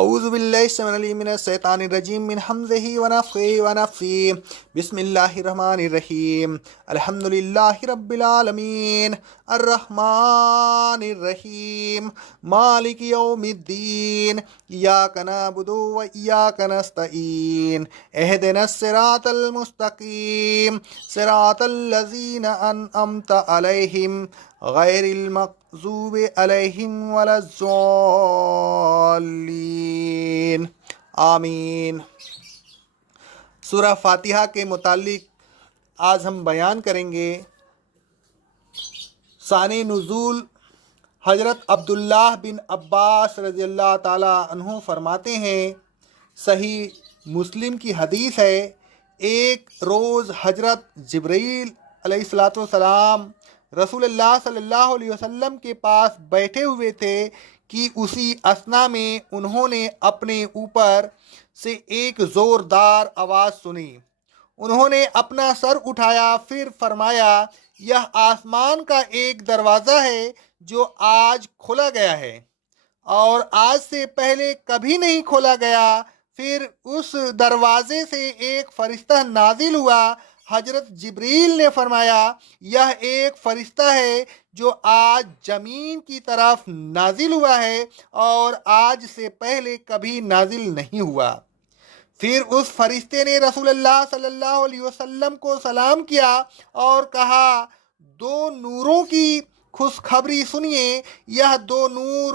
اعوذ باللہ السمیع العلیم من الشیطان الرجیم من حمزہ ونفخہ ونفثہ بسم اللہ الرحمن الرحیم الحمد للہ رب العالمین الرحمن الرحیم مالک یوم الدین ایاک نعبد و ایاک نستعین اہدنا الصراط المستقیم صراط الذین انعمت علیہم غیر المغضوب علیہم ولا الضالین آمین۔ سورہ فاتحہ کے متعلق آج ہم بیان کریں گے۔ شان نزول حضرت عبداللہ بن عباس رضی اللہ تعالی عنہ فرماتے ہیں، صحیح مسلم کی حدیث ہے، ایک روز حضرت جبرائیل علیہ السلام رسول اللہ صلی اللہ علیہ وسلم کے پاس بیٹھے ہوئے تھے کہ اسی اثنا میں انہوں نے اپنے اوپر سے ایک زوردار آواز سنی۔ انہوں نے اپنا سر اٹھایا، پھر فرمایا، یہ آسمان کا ایک دروازہ ہے جو آج کھولا گیا ہے اور آج سے پہلے کبھی نہیں کھولا گیا۔ پھر اس دروازے سے ایک فرشتہ نازل ہوا۔ حضرت جبریل نے فرمایا، یہ ایک فرشتہ ہے جو آج زمین کی طرف نازل ہوا ہے اور آج سے پہلے کبھی نازل نہیں ہوا۔ پھر اس فرشتے نے رسول اللہ صلی اللہ علیہ وسلم کو سلام کیا اور کہا، دو نوروں کی خوشخبری سنیے، یہ دو نور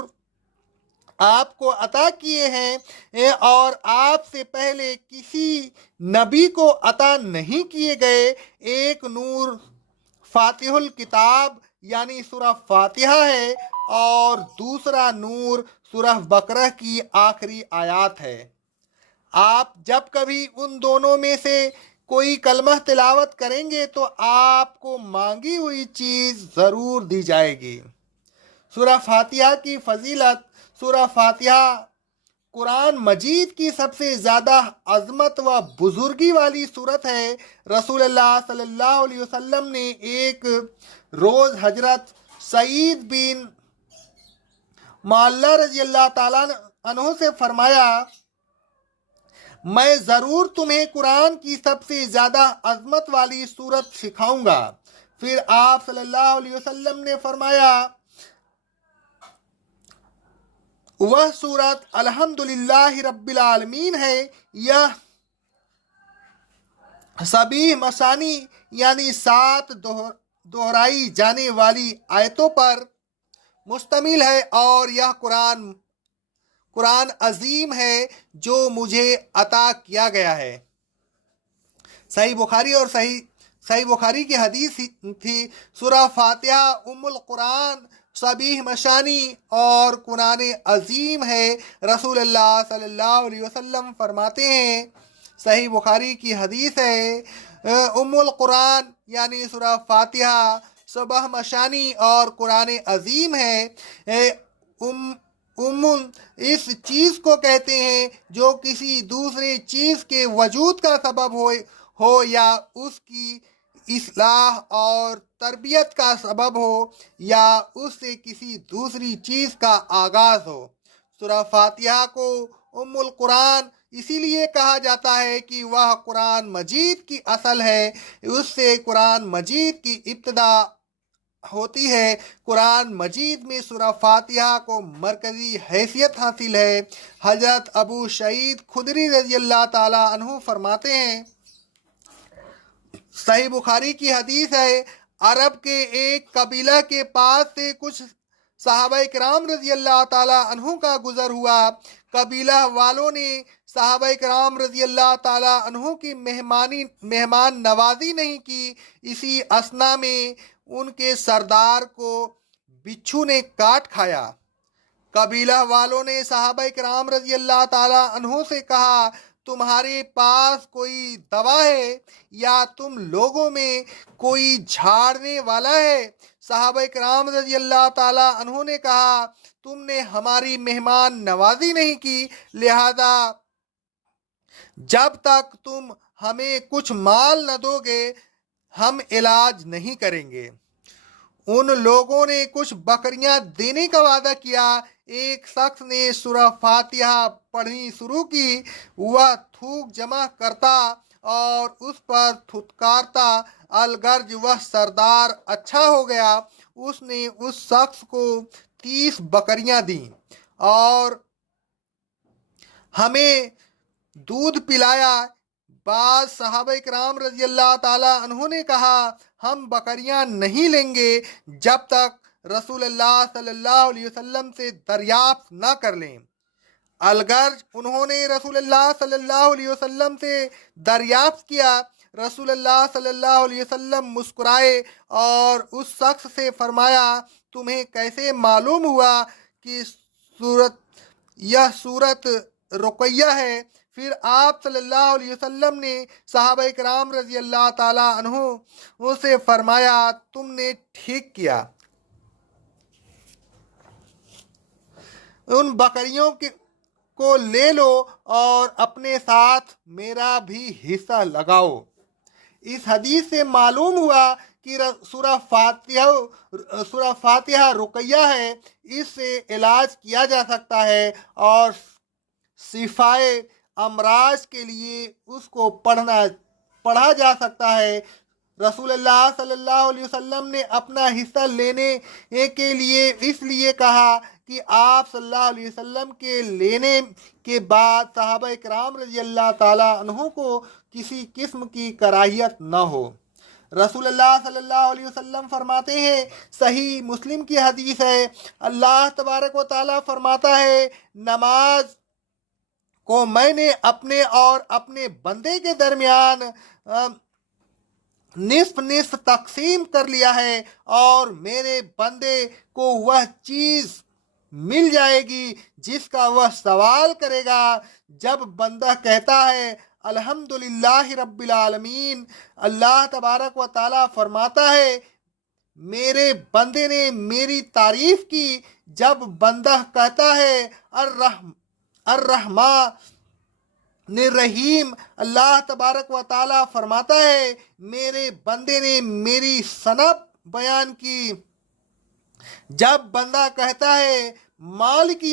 آپ کو عطا کیے ہیں اور آپ سے پہلے کسی نبی کو عطا نہیں کیے گئے۔ ایک نور فاتح الکتاب یعنی سورہ فاتحہ ہے اور دوسرا نور سورہ بقرہ کی آخری آیات ہے۔ آپ جب کبھی ان دونوں میں سے کوئی کلمہ تلاوت کریں گے تو آپ کو مانگی ہوئی چیز ضرور دی جائے گی۔ سورہ فاتحہ کی فضیلت۔ سورہ فاتحہ قرآن مجید کی سب سے زیادہ عظمت و بزرگی والی سورت ہے۔ رسول اللہ صلی اللہ علیہ وسلم نے ایک روز حضرت سعید بن معلّہ رضی اللہ تعالیٰ عنہ سے فرمایا، میں ضرور تمہیں قرآن کی سب سے زیادہ عظمت والی سورت سکھاؤں گا۔ پھر آپ صلی اللہ علیہ وسلم نے فرمایا، وہ سورت الحمدللہ رب العالمین ہے۔ یہ سبیح مثانی یعنی 7 دہرائی جانے والی آیتوں پر مشتمل ہے اور یہ قرآن عظیم ہے جو مجھے عطا کیا گیا ہے۔ صحیح بخاری کی حدیث تھی، سورہ فاتحہ ام القرآن، سبیح مثانی اور قرآن عظیم ہے۔ رسول اللہ صلی اللہ علیہ وسلم فرماتے ہیں، صحیح بخاری کی حدیث ہے، ام القرآن یعنی سورہ فاتحہ، سبیح مثانی اور قرآن عظیم ہے۔ اس چیز کو کہتے ہیں جو کسی دوسری چیز کے وجود کا سبب ہو یا اس کی اصلاح اور تربیت کا سبب ہو یا اس سے کسی دوسری چیز کا آغاز ہو۔ سورہ فاتحہ کو ام القرآن اسی لیے کہا جاتا ہے کہ وہ قرآن مجید کی اصل ہے، اس سے قرآن مجید کی ابتدا ہوتی ہے۔ قرآن مجید میں سورہ فاتحہ کو مرکزی حیثیت حاصل ہے۔ حضرت ابو سعید خدری رضی اللہ تعالی عنہ فرماتے ہیں، صحیح بخاری کی حدیث ہے، عرب کے ایک قبیلہ کے پاس سے کچھ صحابہ کرام رضی اللہ تعالی عنہ کا گزر ہوا۔ قبیلہ والوں نے صحابہ کرام رضی اللہ تعالی عنہ کی مہمان نوازی نہیں کی۔ اسی اثنا میں ان کے سردار کو بچھو نے کاٹ کھایا۔ قبیلہ والوں نے صحابہ کرام رضی اللہ تعالی عنہ سے کہا، تمہارے پاس کوئی دوا ہے یا تم لوگوں میں کوئی جھاڑنے والا ہے؟ صحابہ کرام رضی اللہ تعالی عنہ نے کہا، تم نے ہماری مہمان نوازی نہیں کی، لہذا جب تک تم ہمیں کچھ مال نہ دو گے ہم علاج نہیں کریں گے۔ ان لوگوں نے کچھ بکریاں دینے کا وعدہ کیا۔ ایک شخص نے سورہ فاتحہ پڑھنی شروع کی، وہ تھوک جمع کرتا اور اس پر تھتکارتا، الغرض وہ سردار اچھا ہو گیا۔ اس نے اس شخص کو 30 بکریاں دیں اور ہمیں دودھ پلایا۔ بعض صحابہ کرام رضی اللہ تعالیٰ عنہ نے کہا، ہم بکریاں نہیں لیں گے جب تک رسول اللہ صلی اللہ علیہ وسلم سے دریافت نہ کر لیں۔ الغرض انہوں نے رسول اللہ صلی اللہ علیہ وسلم سے دریافت کیا۔ رسول اللہ صلی اللہ علیہ وسلم مسکرائے اور اس شخص سے فرمایا، تمہیں کیسے معلوم ہوا کہ یہ سورت رقیہ ہے؟ پھر آپ صلی اللہ علیہ وسلم نے صحابہ کرام رضی اللہ تعالیٰ عنہ سے فرمایا، تم نے ٹھیک کیا، ان بکریوں کو لے لو اور اپنے ساتھ میرا بھی حصہ لگاؤ۔ اس حدیث سے معلوم ہوا کہ سورہ فاتحہ رقیہ ہے، اس سے علاج کیا جا سکتا ہے اور شفائے امراض کے لیے اس کو پڑھا جا سکتا ہے۔ رسول اللہ صلی اللہ علیہ وسلم نے اپنا حصہ لینے کے لیے اس لیے کہا کہ آپ صلی اللہ علیہ وسلم کے لینے کے بعد صحابہ کرام رضی اللہ تعالیٰ عنہ کو کسی قسم کی کراہیت نہ ہو۔ رسول اللہ صلی اللہ علیہ وسلم فرماتے ہیں، صحیح مسلم کی حدیث ہے، اللہ تبارک و تعالیٰ فرماتا ہے، نماز کو میں نے اپنے اور اپنے بندے کے درمیان نصف نصف تقسیم کر لیا ہے، اور میرے بندے کو وہ چیز مل جائے گی جس کا وہ سوال کرے گا۔ جب بندہ کہتا ہے الحمدللہ رب العالمین، اللہ تبارک و تعالیٰ فرماتا ہے میرے بندے نے میری تعریف کی۔ جب بندہ کہتا ہے الرحمن الرحیم، اللہ تبارک و تعالیٰ فرماتا ہے میرے بندے نے میری ثنا بیان کی۔ جب بندہ کہتا ہے مالک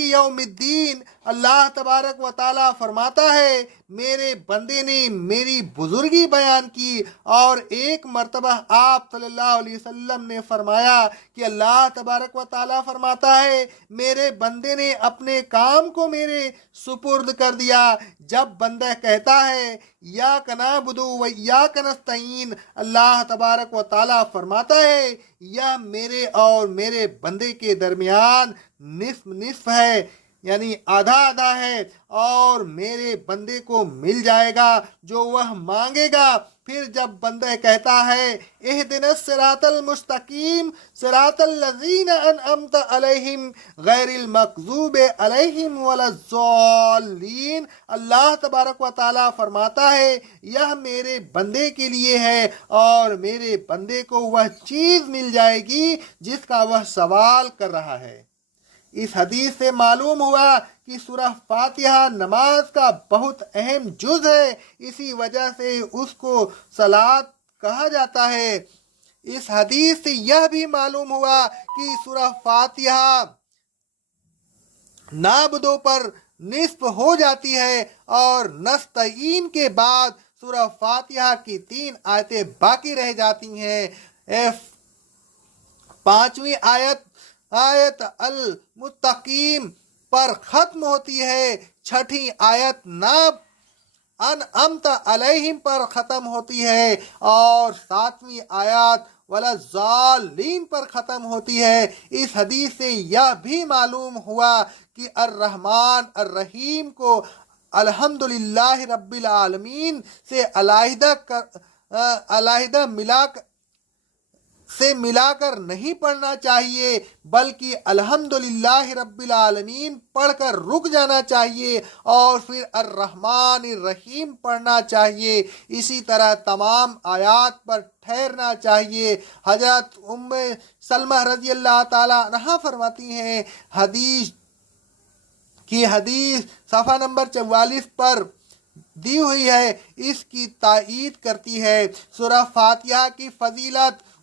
یوم الدین، اللہ تبارک و تعالیٰ فرماتا ہے میرے بندے نے میری بزرگی بیان کی۔ اور ایک مرتبہ آپ صلی اللہ علیہ وسلم نے فرمایا کہ اللہ تبارک و تعالیٰ فرماتا ہے میرے بندے نے اپنے کام کو میرے سپرد کر دیا۔ جب بندہ کہتا ہے ایاک نعبد و ایاک نستعین، اللہ تبارک و تعالیٰ فرماتا ہے یہ میرے اور میرے بندے کے درمیان نصف نصف ہے، یعنی آدھا آدھا ہے، اور میرے بندے کو مل جائے گا جو وہ مانگے گا۔ پھر جب بندہ کہتا ہے اہدنا الصراط المستقیم صراط الذین انعمت علیہم غیر المغضوب علیہم ولا الضالین، اللہ تبارک و تعالیٰ فرماتا ہے یہ میرے بندے کے لیے ہے اور میرے بندے کو وہ چیز مل جائے گی جس کا وہ سوال کر رہا ہے۔ اس حدیث سے معلوم ہوا کہ سورہ فاتحہ نماز کا بہت اہم جز ہے، اسی وجہ سے اس کو صلاۃ کہا جاتا ہے۔ اس حدیث سے یہ بھی معلوم ہوا کہ سورہ فاتحہ نعبدو پر نصف ہو جاتی ہے اور نستعین کے بعد سورہ فاتحہ کی 3 آیتیں باقی رہ جاتی ہیں۔ 5ویں آیت المتقین پر ختم ہوتی ہے، 6ٹھی آیت انعمت علیہم پر ختم ہوتی ہے اور 7ویں آیت ولا الضالین پر ختم ہوتی ہے۔ اس حدیث سے یہ بھی معلوم ہوا کہ الرحمن الرحیم کو الحمدللہ رب العالمین سے علیحدہ ملا کر نہیں پڑھنا چاہیے، بلکہ الحمدللہ رب العالمین پڑھ کر رک جانا چاہیے اور پھر الرحمن الرحیم پڑھنا چاہیے۔ اسی طرح تمام آیات پر ٹھہرنا چاہیے۔ حضرت ام سلمہ رضی اللہ تعالیٰ عنہا فرماتی ہیں، حدیث صفحہ نمبر 44 پر دی ہوئی ہے، اس کی تائید کرتی ہے۔ سورہ فاتحہ کی فضیلت